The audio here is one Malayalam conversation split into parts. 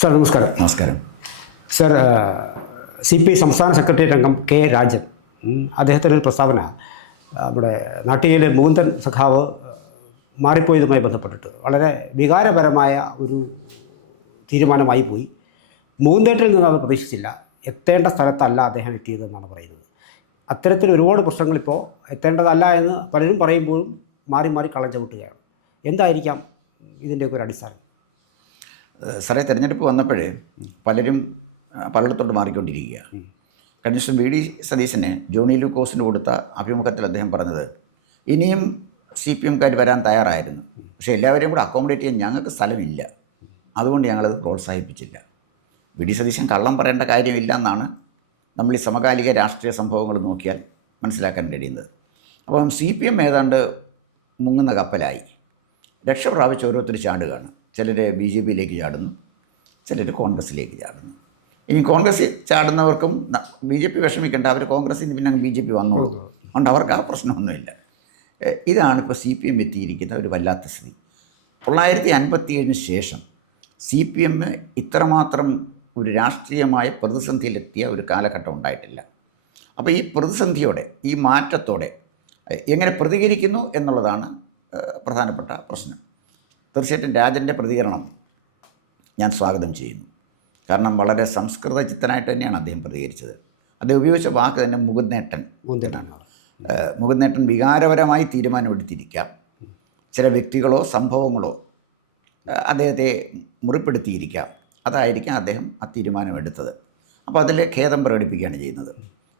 സാർ നമസ്കാരം. നമസ്കാരം. സാർ, CPI സംസ്ഥാന സെക്രട്ടേറിയറ്റ് അംഗം കെ രാജൻ അദ്ദേഹത്തിൻ്റെ ഒരു പ്രസ്താവന നമ്മുടെ നാട്ടിലെ മുകുന്ദൻ സഖാവ് മാറിപ്പോയതുമായി ബന്ധപ്പെട്ടിട്ട് വളരെ വികാരപരമായ ഒരു തീരുമാനമായി പോയി. മുകുന്ദേട്ടിൽ നിന്ന് അത് പ്രതീക്ഷിച്ചില്ല. എത്തേണ്ട സ്ഥലത്തല്ല അദ്ദേഹം എത്തിയതെന്നാണ് പറയുന്നത്. അത്തരത്തിൽ ഒരുപാട് പ്രശ്നങ്ങളിപ്പോൾ എത്തേണ്ടതല്ല എന്ന് പലരും പറയുമ്പോഴും മാറി മാറി കള്ളം ചവിട്ടുകയാണ്. എന്തായിരിക്കാം ഇതിൻ്റെയൊക്കെ ഒരു അടിസ്ഥാനം? സാറേ, തിരഞ്ഞെടുപ്പ് വന്നപ്പോഴേ പലരും പലയിടത്തോട്ട് മാറിക്കൊണ്ടിരിക്കുക. കഴിഞ്ഞ ദിവസം വി ഡി സതീശന് ജോണി ലൂക്കോസിന് കൊടുത്ത അഭിമുഖത്തിൽ അദ്ദേഹം പറഞ്ഞത് ഇനിയും CPM-കാർ വരാൻ തയ്യാറായിരുന്നു, പക്ഷേ എല്ലാവരെയും കൂടെ അക്കോമഡേറ്റ് ചെയ്യാൻ ഞങ്ങൾക്ക് സ്ഥലമില്ല, അതുകൊണ്ട് ഞങ്ങളത് പ്രോത്സാഹിപ്പിച്ചില്ല. വി ഡി സതീശൻ കള്ളം പറയേണ്ട കാര്യമില്ല എന്നാണ് നമ്മൾ ഈ സമകാലിക രാഷ്ട്രീയ സംഭവങ്ങൾ നോക്കിയാൽ മനസ്സിലാക്കാൻ കഴിയുന്നത്. അപ്പം CPM ഏതാണ്ട് മുങ്ങുന്ന കപ്പലായി. രക്ഷ പ്രാപിച്ച് ഓരോരുത്തർ ചാടുകയാണ്. ചിലർ BJP-യിലേക്ക് ചാടുന്നു, ചിലർ കോൺഗ്രസ്സിലേക്ക് ചാടുന്നു. ഇനി കോൺഗ്രസ്സിൽ ചാടുന്നവർക്കും BJP വിഷമിക്കേണ്ട, അവർ കോൺഗ്രസ്സിൽ നിന്ന് പിന്നെ BJP വന്നോളൂ, അതുകൊണ്ട് അവർക്ക് ആ പ്രശ്നമൊന്നുമില്ല. ഇതാണ് ഇപ്പോൾ CPM എത്തിയിരിക്കുന്ന ഒരു വല്ലാത്ത സ്ഥിതി. 1957 ശേഷം CPM ഇത്രമാത്രം ഒരു രാഷ്ട്രീയമായ പ്രതിസന്ധിയിലെത്തിയ ഒരു കാലഘട്ടം ഉണ്ടായിട്ടില്ല. അപ്പോൾ ഈ പ്രതിസന്ധിയോടെ, ഈ മാറ്റത്തോടെ എങ്ങനെ പ്രതികരിക്കുന്നു എന്നുള്ളതാണ് പ്രധാനപ്പെട്ട പ്രശ്നം. തീർച്ചയായിട്ടും രാജൻ്റെ പ്രതികരണം ഞാൻ സ്വാഗതം ചെയ്യുന്നു. കാരണം വളരെ സംസ്കൃത ചിത്തനായിട്ട് തന്നെയാണ് അദ്ദേഹം പ്രതികരിച്ചത്. അദ്ദേഹം ഉപയോഗിച്ച വാക്ക് തന്നെ മുകുന്ദേട്ടൻ. മുകുന്ദേട്ടൻ വികാരപരമായി തീരുമാനമെടുത്തിരിക്കാം. ചില വ്യക്തികളോ സംഭവങ്ങളോ അദ്ദേഹത്തെ മുറിപ്പെടുത്തിയിരിക്കാം. അതായിരിക്കാം അദ്ദേഹം ആ തീരുമാനമെടുത്തത്. അപ്പോൾ അതിൽ ഖേദം പ്രകടിപ്പിക്കുകയാണ് ചെയ്യുന്നത്.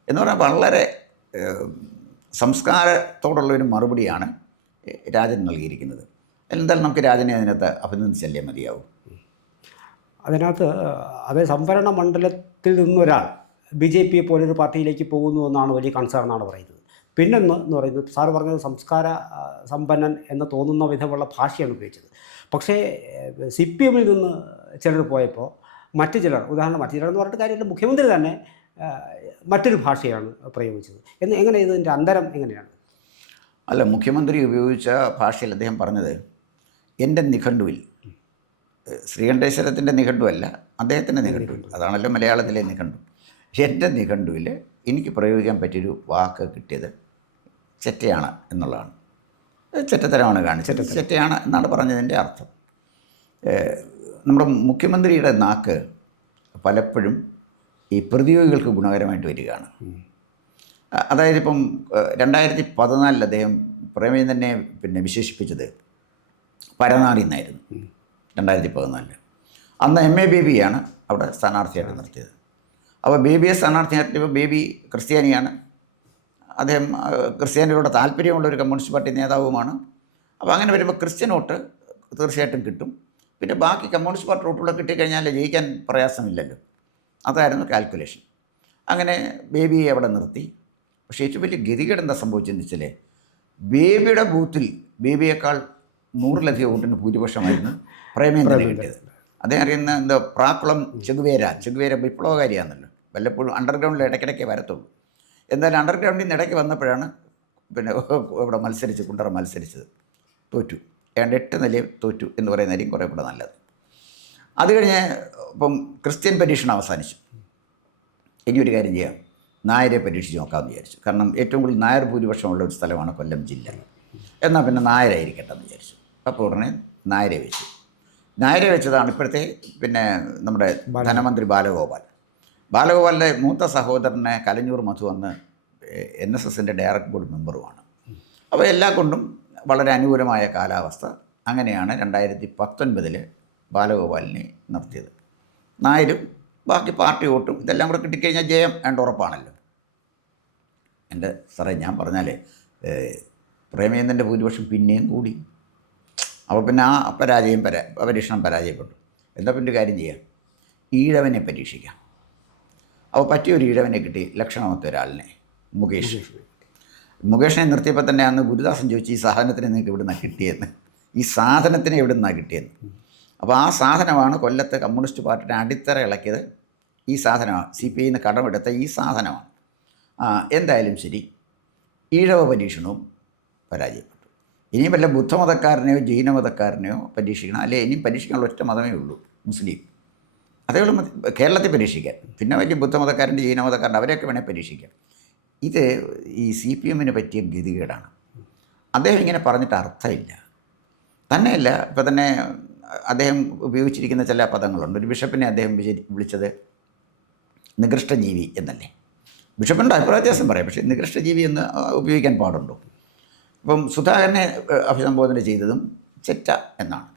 എന്ന് പറഞ്ഞാൽ വളരെ സംസ്കാരത്തോടുള്ളൊരു മറുപടിയാണ് രാജൻ നൽകിയിരിക്കുന്നത്. എന്തായാലും നമുക്ക് രാജനെ അതിനകത്ത് അഭിനന്ദിച്ചല്ലേ മതിയാവും. അതിനകത്ത് അതേ സംവരണ മണ്ഡലത്തിൽ നിന്നൊരാൾ BJP പോലൊരു പാർട്ടിയിലേക്ക് പോകുന്നു എന്നാണ് വലിയ കൺസേൺ പറയുന്നത്. പിന്നൊന്ന് എന്ന് പറയുന്നത്, സാർ പറഞ്ഞത് സംസ്കാര സമ്പന്നൻ എന്ന് തോന്നുന്ന വിധമുള്ള ഭാഷയാണ് ഉപയോഗിച്ചത്. പക്ഷേ CPM-ൽ നിന്ന് ചിലർ പോയപ്പോൾ മറ്റു ചിലർ, ഉദാഹരണം മറ്റു ചിലർ എന്ന് പറഞ്ഞിട്ട് കാര്യമില്ല, മുഖ്യമന്ത്രി തന്നെ മറ്റൊരു ഭാഷയാണ് പ്രയോഗിച്ചത്. എങ്ങനെ ഇതിൻ്റെ അന്തരം എങ്ങനെയാണ്? അല്ല, മുഖ്യമന്ത്രി ഉപയോഗിച്ച ഭാഷയിൽ അദ്ദേഹം പറഞ്ഞത് എൻ്റെ നിഘണ്ടുവിൽ, ശ്രീകണ്ഠേശ്വരത്തിൻ്റെ നിഘണ്ടുവല്ല, അദ്ദേഹത്തിൻ്റെ നിഘണ്ടുവിൽ, അതാണല്ലോ മലയാളത്തിലെ നിഘണ്ടു, എൻ്റെ നിഘണ്ടുവിൽ എനിക്ക് പ്രയോഗിക്കാൻ പറ്റിയൊരു വാക്ക് കിട്ടിയത് ചെറ്റയാണ് എന്നുള്ളതാണ്. ചെറ്റത്തരമാണ് കാണിച്ചത്, ചെറ്റയാണ് എന്നാണ് പറഞ്ഞതിൻ്റെ അർത്ഥം. നമ്മുടെ മുഖ്യമന്ത്രിയുടെ നാക്ക് പലപ്പോഴും ഈ പ്രതിയോഗികൾക്ക് ഗുണകരമായിട്ട് വരികയാണ്. അതായത് ഇപ്പം 2014 അദ്ദേഹം പ്രേമചന്ദ്രനെ വിശേഷിപ്പിച്ചത് പരനാറി എന്നായിരുന്നു. 2014 അന്ന് MA ബേബിയാണ് അവിടെ സ്ഥാനാർത്ഥിയായിട്ട് നിർത്തിയത്. അപ്പോൾ ബേബിയെ സ്ഥാനാർത്ഥിയാക്കിയപ്പോൾ ബേബി ക്രിസ്ത്യാനിയാണ്. അദ്ദേഹം ക്രിസ്ത്യാനികളോട് താല്പര്യമുള്ളൊരു കമ്മ്യൂണിസ്റ്റ് പാർട്ടി നേതാവുമാണ്. അപ്പോൾ അങ്ങനെ വരുമ്പോൾ ക്രിസ്ത്യൻ വോട്ട് തീർച്ചയായിട്ടും കിട്ടും. പിന്നെ ബാക്കി കമ്മ്യൂണിസ്റ്റ് പാർട്ടി വോട്ടുകൂടെ കിട്ടിക്കഴിഞ്ഞാൽ ജയിക്കാൻ പ്രയാസമില്ലല്ലോ. അതായിരുന്നു കാൽക്കുലേഷൻ. അങ്ങനെ ബേബിയെ അവിടെ നിർത്തി. പക്ഷേ ഏറ്റവും വലിയ ഗതികേട് എന്താ സംഭവിച്ചതെന്ന് വെച്ചാൽ, ബേബിയുടെ ബൂത്തിൽ ബേബിയേക്കാൾ 100-ലധികം വോട്ടിന് ഭൂരിപക്ഷമായിരുന്നു പ്രേമേന്ദ്രന് കിട്ടിയത്. അദ്ദേഹം അറിയുന്ന എന്താ പ്രാക്കുളം ചെഗുവേര വിപ്ലവകാരിയാണല്ലോ. വല്ലപ്പോഴും അണ്ടർഗ്രൗണ്ടിൽ ഇടയ്ക്കിടയ്ക്ക് വരത്തുള്ളൂ. എന്തായാലും അണ്ടർഗ്രൗണ്ടിൽ നിന്ന് ഇടയ്ക്ക് വന്നപ്പോഴാണ് ഇവിടെ കുണ്ടറ മത്സരിച്ചത്. തോറ്റു. ഏതാണ്ട് 8 നിലയിൽ തോറ്റു എന്ന് പറയുന്നതായിരിക്കും കുറേ കൂടെ നല്ലത്. അത് കഴിഞ്ഞ് ഇപ്പം ക്രിസ്ത്യൻ പരീക്ഷണം അവസാനിച്ചു. ഇനി ഒരു കാര്യം ചെയ്യാം, നായരെ പരീക്ഷിച്ച് നോക്കാമെന്ന് വിചാരിച്ചു. കാരണം ഏറ്റവും കൂടുതൽ നായർ ഭൂരിപക്ഷമുള്ള ഒരു സ്ഥലമാണ് കൊല്ലം ജില്ല. എന്നാൽ പിന്നെ നായരായിരിക്കട്ടെ എന്ന് വിചാരിച്ചു. അപ്പോൾ ഉടനെ നായരെ വെച്ചു. നായരെ വെച്ചതാണ് ഇപ്പോഴത്തെ നമ്മുടെ ധനമന്ത്രി ബാലഗോപാലിൻ്റെ മൂത്ത സഹോദരനെ കലഞ്ഞൂർ മധു അന്ന് NSSൻ്റെ ഡയറക്ട് ബോർഡ് മെമ്പറുമാണ്. അപ്പോൾ എല്ലാ കൊണ്ടും വളരെ അനുകൂലമായ കാലാവസ്ഥ. അങ്ങനെയാണ് 2019 ബാലഗോപാലിനെ നിർത്തിയത്. നായരും ബാക്കി പാർട്ടി വോട്ടും ഇതെല്ലാം കൂടെ കിട്ടിക്കഴിഞ്ഞാൽ ജയം വേണ്ട ഉറപ്പാണല്ലോ. എൻ്റെ സാറേ, ഞാൻ പറഞ്ഞാലേ പ്രേമചന്ദ്രൻ്റെ ഭൂരിപക്ഷം പിന്നെയും കൂടി. അപ്പോൾ പിന്നെ ആ പരീക്ഷണം പരാജയപ്പെട്ടു. എന്താ പിന്നെ കാര്യം ചെയ്യാം, ഈഴവനെ പരീക്ഷിക്കാം. അപ്പോൾ പറ്റിയൊരു ഈഴവനെ കിട്ടി, ലക്ഷണമൊത്ത ഒരാളിനെ, മുകേഷിനെ നിർത്തിയപ്പോൾ തന്നെ അന്ന് ഗുരുദാസൻ ചോദിച്ചു, ഈ സാധനത്തിന് നിങ്ങൾക്ക് എവിടെ നിന്നാണ് കിട്ടിയെന്ന്, ഈ സാധനത്തിന് എവിടെ നിന്നാണ് കിട്ടിയെന്ന്. അപ്പോൾ ആ സാധനമാണ് കൊല്ലത്ത് കമ്മ്യൂണിസ്റ്റ് പാർട്ടിയുടെ അടിത്തറ ഇളക്കിയത്. ഈ സാധനമാണ് CPI-യിൽ നിന്ന് കടമെടുത്ത ഈ സാധനമാണ്. എന്തായാലും ശരി, ഈഴവ പരീക്ഷണവും പരാജയപ്പെട്ടു. ഇനിയും വല്ല ബുദ്ധമതക്കാരനെയോ ജൈനമതക്കാരനെയോ പരീക്ഷിക്കണം. അല്ലെ ഇനിയും പരീക്ഷിക്കാനുള്ള ഒറ്റ മതമേ ഉള്ളൂ, മുസ്ലിം. അതേപോലെ കേരളത്തിൽ പരീക്ഷിക്കാൻ, പിന്നെ വലിയ ബുദ്ധമതക്കാരൻ്റെ ജൈനമതക്കാരൻ്റെ അവരെയൊക്കെ വേണേൽ പരീക്ഷിക്കാം. ഇത് ഈ CPM-ന് പറ്റിയ ഗതികേടാണ്. അദ്ദേഹം ഇങ്ങനെ പറഞ്ഞിട്ട് അർത്ഥമില്ല. തന്നെയല്ല, ഇപ്പം തന്നെ അദ്ദേഹം ഉപയോഗിച്ചിരിക്കുന്ന ചില പദങ്ങളുണ്ട്. ഒരു ബിഷപ്പിനെ അദ്ദേഹം വിളിച്ചത് നികൃഷ്ടജീവി എന്നല്ലേ. ബിഷപ്പിൻ്റെ അഭിപ്രായ വ്യത്യാസം പറയാം, പക്ഷേ നികൃഷ്ടജീവി എന്ന് ഉപയോഗിക്കാൻ പാടുണ്ടോ? ഇപ്പം സുധാകരനെ അഭിസംബോധന ചെയ്തതും ചെറ്റ എന്നാണ്.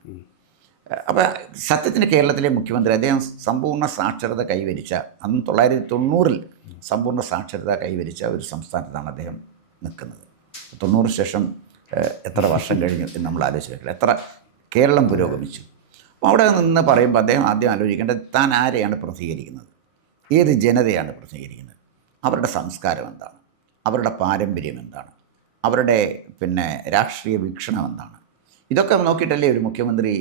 അപ്പോൾ സത്യത്തിന് കേരളത്തിലെ മുഖ്യമന്ത്രി അദ്ദേഹം സമ്പൂർണ്ണ സാക്ഷരത കൈവരിച്ച, അന്ന് 1990 സമ്പൂർണ്ണ സാക്ഷരത കൈവരിച്ച ഒരു സംസ്ഥാനത്താണ് അദ്ദേഹം നിൽക്കുന്നത്. 90 ശേഷം എത്ര വർഷം കഴിഞ്ഞു എന്ന് നമ്മൾ ആലോചിച്ച് നോക്കില്ല, എത്ര കേരളം പുരോഗമിച്ചു. അപ്പോൾ അവിടെ നിന്ന് പറയുമ്പോൾ അദ്ദേഹം ആദ്യം ആലോചിക്കേണ്ടത് താൻ ആരെയാണ് പ്രതികരിക്കുന്നത്, ഏത് ജനതയാണ് പ്രതികരിക്കുന്നത്, അവരുടെ സംസ്കാരം എന്താണ്, അവരുടെ പാരമ്പര്യം എന്താണ്, അവരുടെ രാഷ്ട്രീയ വീക്ഷണം എന്താണ്. ഇതൊക്കെ നോക്കിയിട്ടല്ലേ ഒരു മുഖ്യമന്ത്രി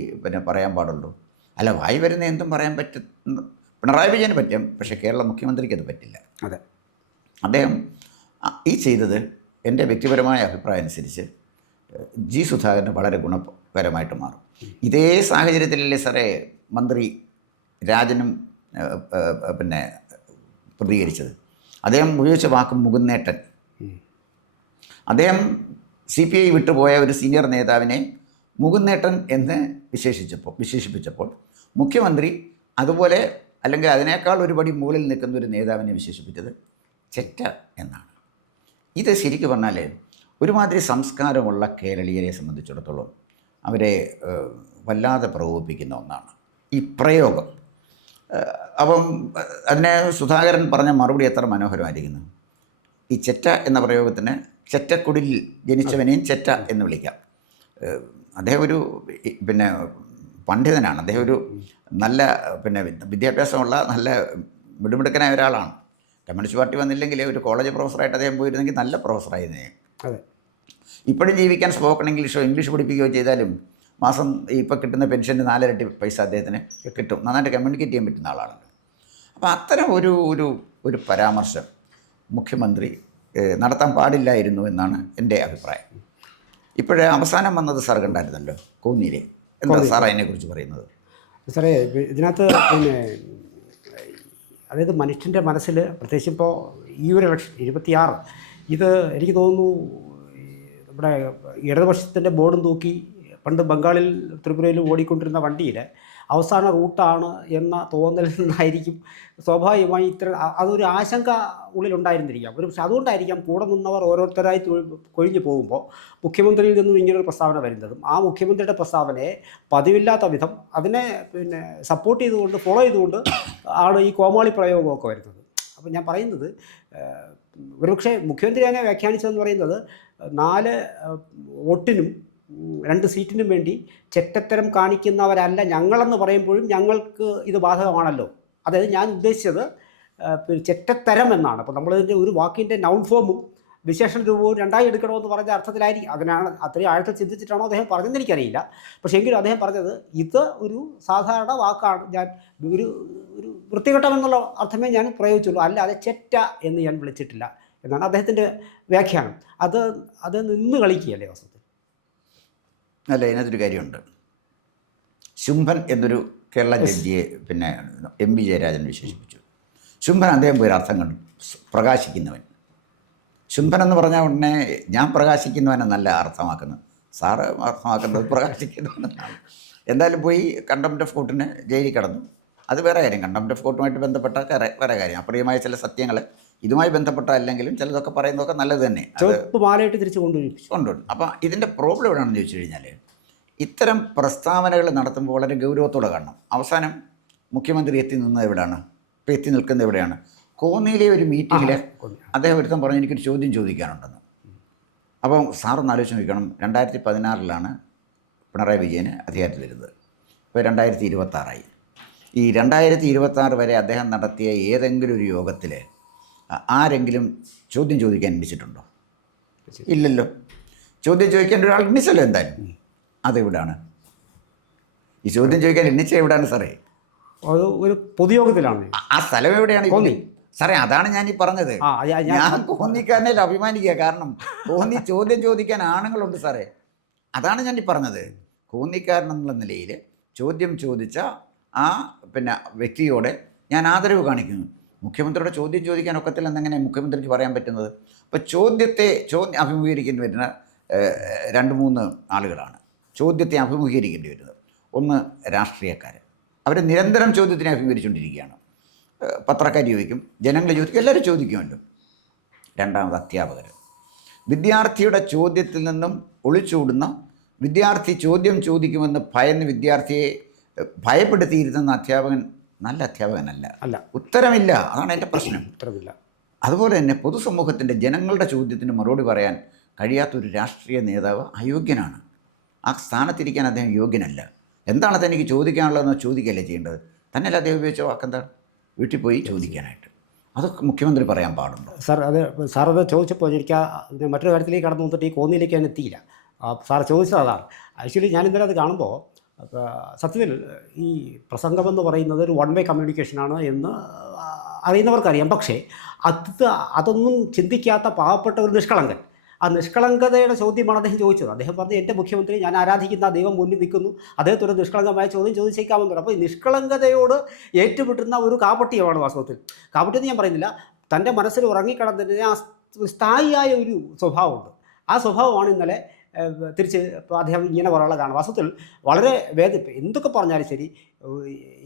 പറയാൻ പാടുള്ളൂ. അല്ല, വായി വരുന്ന എന്തും പറയാൻ പറ്റും. പിണറായി വിജയന് പറ്റും, പക്ഷേ കേരള മുഖ്യമന്ത്രിക്ക് അത് പറ്റില്ല. അതെ, അദ്ദേഹം ഈ ചെയ്തത് എൻ്റെ വ്യക്തിപരമായ അഭിപ്രായം അനുസരിച്ച് സുധാകരന് വളരെ ഗുണപരമായിട്ട് മാറും. ഇതേ സാഹചര്യത്തിലല്ലേ സാറേ മന്ത്രി രാജനും പ്രതികരിച്ചത്. അദ്ദേഹം ഉപയോഗിച്ച വാക്ക് മുകുന്നേട്ടൻ. അദ്ദേഹം CPI വിട്ടുപോയ ഒരു സീനിയർ നേതാവിനെ മുകുന്നേട്ടൻ എന്ന് വിശേഷിപ്പിച്ചപ്പോൾ മുഖ്യമന്ത്രി അതുപോലെ, അല്ലെങ്കിൽ അതിനേക്കാൾ ഒരുപടി മുകളിൽ നിൽക്കുന്ന ഒരു നേതാവിനെ വിശേഷിപ്പിച്ചത് ചെറ്റ എന്നാണ്. ഇത് ശരിക്കും പറഞ്ഞാൽ ഒരുമാതിരി സംസ്കാരമുള്ള കേരളീയരെ സംബന്ധിച്ചിടത്തോളം അവരെ വല്ലാതെ പ്രകോപിപ്പിക്കുന്ന ഒന്നാണ് ഈ പ്രയോഗം. അപ്പം അതിനെ സുധാകരൻ പറഞ്ഞ മറുപടി എത്ര മനോഹരമായിരിക്കുന്നു. ഈ ചെറ്റ എന്ന പ്രയോഗത്തിന് ചെറ്റക്കുടിൽ ജനിച്ചവനെയും ചെറ്റ എന്ന് വിളിക്കാം. അദ്ദേഹം ഒരു പണ്ഡിതനാണ്. അദ്ദേഹം ഒരു നല്ല വിദ്യാഭ്യാസമുള്ള നല്ല മിടുമിടുക്കനായ ഒരാളാണ്. കമ്മ്യൂണിസ്റ്റ് പാർട്ടി വന്നില്ലെങ്കിൽ ഒരു കോളേജ് പ്രൊഫസറായിട്ട് അദ്ദേഹം പോയിരുന്നെങ്കിൽ നല്ല പ്രൊഫസറായിരുന്നേ. അതെ, ഇപ്പോഴും ജീവിക്കാൻ സ്പോക്കൺ ഇംഗ്ലീഷ് പഠിപ്പിക്കുകയോ ചെയ്താലും മാസം ഇപ്പോൾ കിട്ടുന്ന പെൻഷൻ്റെ 4 ഇരട്ടി പൈസ അദ്ദേഹത്തിന് കിട്ടും. നന്നായിട്ട് കമ്മ്യൂണിക്കേറ്റ് ചെയ്യാൻ പറ്റുന്ന ആളാണല്ലോ. അപ്പോൾ അത്തരം ഒരു പരാമർശം മുഖ്യമന്ത്രി നടത്താൻ പാടില്ലായിരുന്നു എന്നാണ് എൻ്റെ അഭിപ്രായം. ഇപ്പോഴേ അവസാനം വന്നത് സാർ കണ്ടായിരുന്നല്ലോ, കോന്നിയിലെ. എന്താ സാർ അതിനെക്കുറിച്ച് പറയുന്നത്? സാറേ, ഇതിനകത്ത് അതായത് മനുഷ്യൻ്റെ മനസ്സിൽ പ്രത്യേകിച്ച് ഇപ്പോൾ ഈ ഒരു ഇലക്ഷൻ 26 ഇത് എനിക്ക് തോന്നുന്നു നമ്മുടെ ഇടതുപക്ഷത്തിൻ്റെ ബോർഡും തൂക്കി പണ്ട് ബംഗാളിൽ ത്രിപുരയിൽ ഓടിക്കൊണ്ടിരുന്ന വണ്ടിയിൽ അവസാന റൂട്ടാണ് എന്ന തോന്നലിൽ നിന്നായിരിക്കും സ്വാഭാവികമായി അതൊരു ആശങ്ക ഉള്ളിലുണ്ടായിരുന്നിരിക്കാം. പക്ഷെ അതുകൊണ്ടായിരിക്കാം കൂടെ നിന്നവർ ഓരോരുത്തരായി കൊഴിഞ്ഞു പോകുമ്പോൾ മുഖ്യമന്ത്രിയിൽ നിന്നും ഇങ്ങനൊരു പ്രസ്താവന വരുന്നതും ആ മുഖ്യമന്ത്രിയുടെ പ്രസ്താവനയെ പതിവില്ലാത്ത വിധം അതിനെ സപ്പോർട്ട് ചെയ്തുകൊണ്ട് ഫോളോ ചെയ്തുകൊണ്ട് ആണ് ഈ കോമാളി പ്രയോഗമൊക്കെ വരുന്നത്. അപ്പോൾ ഞാൻ പറയുന്നത് ഒരുപക്ഷെ മുഖ്യമന്ത്രി തന്നെ വ്യാഖ്യാനിച്ചതെന്ന് പറയുന്നത് 4 വോട്ടിനും 2 സീറ്റിനും വേണ്ടി ചെറ്റത്തരം കാണിക്കുന്നവരല്ല ഞങ്ങളെന്ന് പറയുമ്പോഴും ഞങ്ങൾക്ക് ഇത് ബാധകമാണല്ലോ. അതായത് ഞാൻ ഉദ്ദേശിച്ചത് ചെറ്റത്തരം എന്നാണ്. അപ്പോൾ നമ്മളിതിൻ്റെ ഒരു വാക്കിൻ്റെ നൗൺ ഫോമും വിശേഷണ രൂപവും 2ആയി എടുക്കണമെന്ന് പറഞ്ഞ അർത്ഥത്തിലായിരിക്കും. അതിനാണ് അത്രയും ആഴത്തിൽ ചിന്തിച്ചിട്ടാണോ അദ്ദേഹം പറഞ്ഞതെന്ന് എനിക്കറിയില്ല. പക്ഷേ എങ്കിലും അദ്ദേഹം പറഞ്ഞത് ഇത് ഒരു സാധാരണ വാക്കാണ്, ഞാൻ ഒരു വൃത്തികെട്ടമെന്നുള്ള അർത്ഥമേ ഞാൻ പ്രയോഗിച്ചുള്ളൂ, അല്ലാതെ ചെറ്റ എന്ന് ഞാൻ വിളിച്ചിട്ടില്ല എന്നാണ് അദ്ദേഹത്തിൻ്റെ വ്യാഖ്യാനം. അത് നിന്ന് കളിക്കുകയല്ലേ വസ്തുത്തിൽ. അല്ല, ഇതിനകത്തൊരു കാര്യമുണ്ട്. ശുംഭൻ എന്നൊരു കേരള ജഡ്ജിയെ MB ജയരാജൻ വിശേഷിപ്പിച്ചു. ശുംഭൻ അദ്ദേഹം പോയി അർത്ഥം കണ്ടു, പ്രകാശിക്കുന്നവൻ. ശുംഭൻ എന്ന് പറഞ്ഞാൽ ഉടനെ ഞാൻ പ്രകാശിക്കുന്നവനെന്നല്ല അർത്ഥമാക്കുന്നത്, സാറ് അർത്ഥമാക്കുന്നത് പ്രകാശിക്കുന്നവനെന്നാണ്. എന്തായാലും പോയി കണ്ടംപ്റ്റ് ഓഫ് കോർട്ടിന് ജയിലിൽ കിടന്നു. അത് വേറെ കാര്യം, കണ്ടംപ്റ്റ് ഓഫ് കോർട്ടുമായിട്ട് ബന്ധപ്പെട്ട വേറെ കാര്യം. അപ്രിയമായ ചില സത്യങ്ങൾ ഇതുമായി ബന്ധപ്പെട്ടല്ലെങ്കിലും ചിലതൊക്കെ പറയുന്നതൊക്കെ നല്ലത് തന്നെ, മാലയിട്ട് തിരിച്ചു കൊണ്ടുവരും. അപ്പോൾ ഇതിൻ്റെ പ്രോബ്ലം എവിടെയാണെന്ന് ചോദിച്ചു കഴിഞ്ഞാൽ ഇത്തരം പ്രസ്താവനകൾ നടത്തുമ്പോൾ വളരെ ഗൗരവത്തോടെ കാണണം. അവസാനം മുഖ്യമന്ത്രി എത്തി നിൽക്കുന്നത് എവിടെയാണ്? കോന്നിയിലെ ഒരു മീറ്റിങ്ങിൽ അദ്ദേഹം ഒരുത്തം പറഞ്ഞു എനിക്കൊരു ചോദ്യം ചോദിക്കാനുണ്ടെന്ന്. അപ്പം സാറൊന്ന് ആലോചിച്ച് നോക്കണം, 2016 പിണറായി വിജയന് അധികാരത്തിൽ വരുന്നത്. ഇപ്പോൾ 2026 ഈ 2026 വരെ അദ്ദേഹം നടത്തിയ ഏതെങ്കിലും ഒരു യോഗത്തിൽ ആരെങ്കിലും ചോദ്യം ചോദിക്കാൻ എണ്ണിച്ചിട്ടുണ്ടോ? ഇല്ലല്ലോ. ചോദ്യം ചോദിക്കാൻ ഒരാൾ എണ്ണിച്ചല്ലോ എന്തായാലും. അതെവിടാണ് ഈ ചോദ്യം ചോദിക്കാൻ എണ്ണിച്ച എവിടെയാണ് സാറേ? ഒരു പൊതുയോഗത്തിലാണ്. ആ സ്ഥലം എവിടെയാണ് സാറേ? അതാണ് ഞാൻ ഈ പറഞ്ഞത്. ഞാൻ കോന്നിക്കാരനല്ല അഭിമാനിക്കുക. കാരണം കോന്നി ചോദ്യം ചോദിക്കാൻ ആണുങ്ങളുണ്ട് സാറേ. അതാണ് ഞാൻ ഈ പറഞ്ഞത്. കോന്നിക്കാരൻ എന്നുള്ള നിലയിൽ ചോദ്യം ചോദിച്ച ആ പിന്നെ വ്യക്തിയോട് ഞാൻ ആദരവ് കാണിക്കുന്നു. മുഖ്യമന്ത്രിയുടെ ചോദ്യം ചോദിക്കാൻ ഒക്കത്തില്ലെന്നെങ്ങനെ മുഖ്യമന്ത്രിക്ക് പറയാൻ പറ്റുന്നത്? അപ്പോൾ ചോദ്യം അഭിമുഖീകരിക്കേണ്ടി വരുന്ന 2-3 ആളുകളാണ് ചോദ്യത്തെ അഭിമുഖീകരിക്കേണ്ടി വരുന്നത്. ഒന്ന് രാഷ്ട്രീയക്കാർ, അവർ നിരന്തരം ചോദ്യത്തിനെ അഭിമുഖീകരിച്ചുകൊണ്ടിരിക്കുകയാണ്. പത്രക്കാർ ചോദിക്കും, ജനങ്ങൾ ചോദിക്കും, എല്ലാവരും ചോദിക്കുമല്ലോ. രണ്ടാമത് അധ്യാപകർ, വിദ്യാർത്ഥിയുടെ ചോദ്യത്തിൽ നിന്നും ഒളിച്ചോടുന്ന, വിദ്യാർത്ഥി ചോദ്യം ചോദിക്കുമെന്ന് ഭയന്ന് വിദ്യാർത്ഥിയെ ഭയപ്പെടുത്തിയിരുന്ന അധ്യാപകൻ നല്ല അധ്യാപകനല്ല. അല്ല, ഉത്തരമില്ല. അതാണ് എൻ്റെ പ്രശ്നം. ഉത്തരമില്ല. അതുപോലെ തന്നെ പൊതുസമൂഹത്തിൻ്റെ ജനങ്ങളുടെ ചോദ്യത്തിന് മറുപടി പറയാൻ കഴിയാത്തൊരു രാഷ്ട്രീയ നേതാവ് അയോഗ്യനാണ്. ആ സ്ഥാനത്തിരിക്കാൻ അദ്ദേഹം യോഗ്യനല്ല. എന്താണ് തനിക്ക് ചോദിക്കാനുള്ളതെന്ന് ചോദിക്കുകയല്ലേ ചെയ്യേണ്ടത്? തന്നെയല്ല അദ്ദേഹം ഉപയോഗിച്ച വാക്കെന്താണ്? വീട്ടിൽ പോയി ചോദിക്കാനായിട്ട്. അതൊക്കെ മുഖ്യമന്ത്രി പറയാൻ പാടുണ്ടോ? സാറത് ചോദിച്ചപ്പോൾ എനിക്ക് മറ്റൊരു കാര്യത്തിലേക്ക് കടന്നു വന്നിട്ട് ഈ കോന്നിയിലേക്ക് ഞാൻ എത്തിയില്ല. സാർ ചോദിച്ചത് അതാണ്. ആക്ച്വലി ഞാൻ ഇന്നലെ അത് കാണുമ്പോൾ സത്യത്തിൽ ഈ പ്രസംഗമെന്ന് പറയുന്നത് ഒരു വൺ വേ കമ്മ്യൂണിക്കേഷനാണ് എന്ന് അറിയുന്നവർക്കറിയാം. പക്ഷേ അതൊന്നും ചിന്തിക്കാത്ത പാവപ്പെട്ട ഒരു നിഷ്കളങ്കൻ, ആ നിഷ്കളങ്കതയുടെ ചോദ്യമാണ് അദ്ദേഹം ചോദിച്ചത്. അദ്ദേഹം പറഞ്ഞു, എൻ്റെ മുഖ്യമന്ത്രി, ഞാൻ ആരാധിക്കുന്ന ആ ദൈവം മുന്നിൽ നിൽക്കുന്നു, അദ്ദേഹത്തൊരു നിഷ്കളങ്കമായ ചോദ്യം ചോദിച്ചേക്കാമെന്ന് പറഞ്ഞു. അപ്പോൾ ഈ നിഷ്കളങ്കതയോട് ഏറ്റുമുട്ടുന്ന ഒരു കാപട്യമാണ് വാസ്തവത്തിൽ. കാപട്യം ഞാൻ പറയുന്നില്ല, തൻ്റെ മനസ്സിൽ ഉറങ്ങിക്കിടന്നതിന് ആ സ്ഥായിയായ ഒരു സ്വഭാവമുണ്ട്. ആ സ്വഭാവമാണ് ഇന്നലെ തിരിച്ച് ഇപ്പോൾ അദ്ദേഹം ഇങ്ങനെ പറയാനുള്ളതാണ്. വാസ്തവത്തിൽ വളരെ എന്തൊക്കെ പറഞ്ഞാലും ശരി,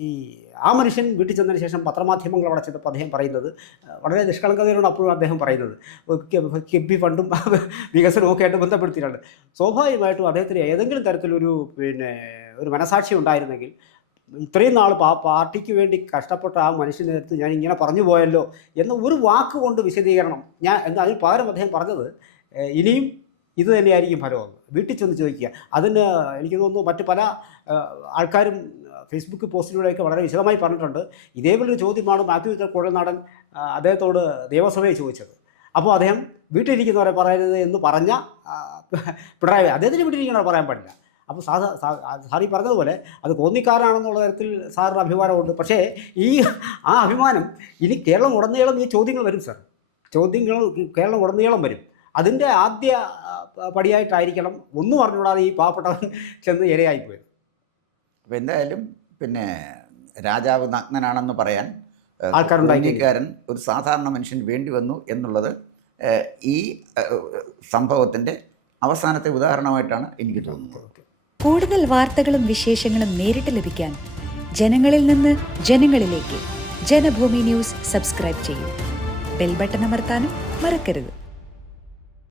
ഈ ആ മനുഷ്യൻ വീട്ടിൽ ചെന്നതിന് ശേഷം പത്രമാധ്യമങ്ങൾ അവിടെ ചെന്നപ്പോൾ അദ്ദേഹം പറയുന്നത് വളരെ നിഷ്കളങ്കതയോടാണ് അപ്പോഴും അദ്ദേഹം പറയുന്നത്. കിഫ്ബി ഫണ്ടും വികസനമൊക്കെ ആയിട്ട് ബന്ധപ്പെടുത്തിയിട്ടുണ്ട്. സ്വാഭാവികമായിട്ടും അദ്ദേഹത്തിന് ഏതെങ്കിലും തരത്തിലൊരു ഒരു മനസാക്ഷി ഉണ്ടായിരുന്നെങ്കിൽ ഇത്രയും നാൾ പാർട്ടിക്ക് വേണ്ടി കഷ്ടപ്പെട്ട ആ മനുഷ്യനടുത്ത് ഞാൻ ഇങ്ങനെ പറഞ്ഞു പോയല്ലോ എന്ന ഒരു വാക്കുകൊണ്ട് വിശദീകരണം അതിന് പകരം അദ്ദേഹം പറഞ്ഞത് ഇനിയും ഇത് തന്നെയായിരിക്കും ഫലമെന്ന്. വീട്ടിൽ ചെന്ന് ചോദിക്കുക. അതിന് എനിക്ക് തോന്നുന്നു മറ്റ് പല ആൾക്കാരും ഫേസ്ബുക്ക് പോസ്റ്റിലൂടെയൊക്കെ വളരെ വിശദമായി പറഞ്ഞിട്ടുണ്ട്. ഇതേപോലൊരു ചോദ്യമാണ് മാത്യു കുഴൽനാടൻ അദ്ദേഹത്തോട് നിയമസഭയിൽ ചോദിച്ചത്. അപ്പോൾ അദ്ദേഹം വീട്ടിലിരിക്കുന്നവരെ പറയരുത് എന്ന് പറഞ്ഞ പിണറായി അദ്ദേഹത്തിന് വീട്ടിലിരിക്കുന്നവരെ പറയാൻ പാടില്ല. അപ്പോൾ സാറി പറഞ്ഞതുപോലെ അത് കോന്നിക്കാരനാണെന്നുള്ള തരത്തിൽ സാറിന് അഭിമാനമുണ്ട്. പക്ഷേ ആ അഭിമാനം ഇനി കേരളം ഉടനീളം ഈ ചോദ്യങ്ങൾ വരും സാർ. ചോദ്യങ്ങൾ കേരളം ഉടനീളം വരും. അതിൻ്റെ ആദ്യ പടിയായിട്ടായിരിക്കണം ഒന്നും അറിഞ്ഞുകൂടാതെ ഈ പാവപ്പെട്ടവൻ ചെന്ന് ഇരയായിപ്പോയത്. അപ്പോൾ എന്തായാലും രാജാവ് നഗ്നനാണെന്ന് പറയാൻ ആൾക്കാരുണ്ടായിക്കാരൻ ഒരു സാധാരണ മനുഷ്യന് വേണ്ടി വന്നു എന്നുള്ളത് ഈ സംഭവത്തിൻ്റെ അവസാനത്തെ ഉദാഹരണമായിട്ടാണ് എനിക്ക് തോന്നുന്നത്. കൂടുതൽ വാർത്തകളും വിശേഷങ്ങളും നേരിട്ട് ലഭിക്കാൻ ജനങ്ങളിൽ നിന്ന് ജനങ്ങളിലേക്ക് ജനഭൂമി ന്യൂസ് സബ്സ്ക്രൈബ് ചെയ്യൂ. ബെൽ ബട്ടൺ അമർത്താനും മറക്കരുത്.